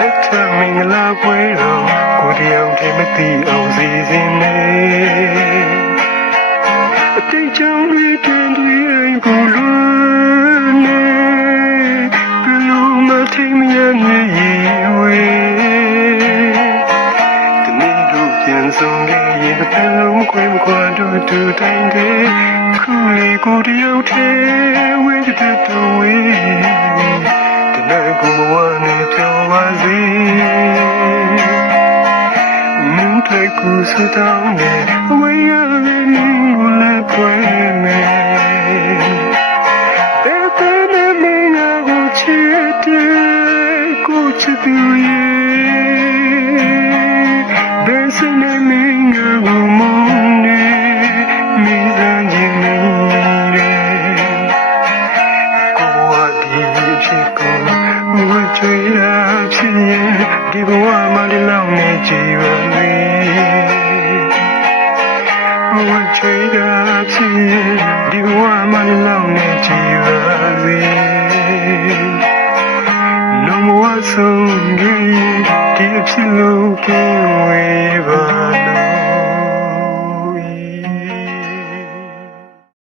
လက်ထမင်္ဂလာပွဲတော်ကိုတယောက်တည်းမသိအောင်စီစဉ်နေအတိတ်ကြောင့်တွေတန်တွေအိမ်ကိုလွန်နေဘယ်လိုမှထိမရနေဝေတနေ့တို့ပြန်ဆုံးခဲ့ရင်ဘယ်လိုမခွင့်မခွာတို့တူတိုင်းခဲ့ခုလေးကိုတယောက်တည်းဝေးတဲ့တူဝေးတနေ့ကိုဘဝနဲ့ပြောပါစေမင်းတို့ကိုစတောင်းနေဝေးရတဲ့လူလည်းပွင့်မယ်တဲ့တဲ့မင်းကိုချစ်တယ်ကိုချစ်သူရဲ့ဘယ်စနေမင်းကိုမုန်းနေမိသားချင်းနေကိုဝဒီဖြစ်ကိုဝချွေရဖြစ်ရင်ဒီဘဝမှာလောင်းနေကြည်ပါလေဝချွေရဖြစ်ရင်ဒီဘဝမှာလောင်းနေကြည်ပါလေလုံးဝဆုံးရင်ဒီဖြစ်လို့ကင်းဝေးပါ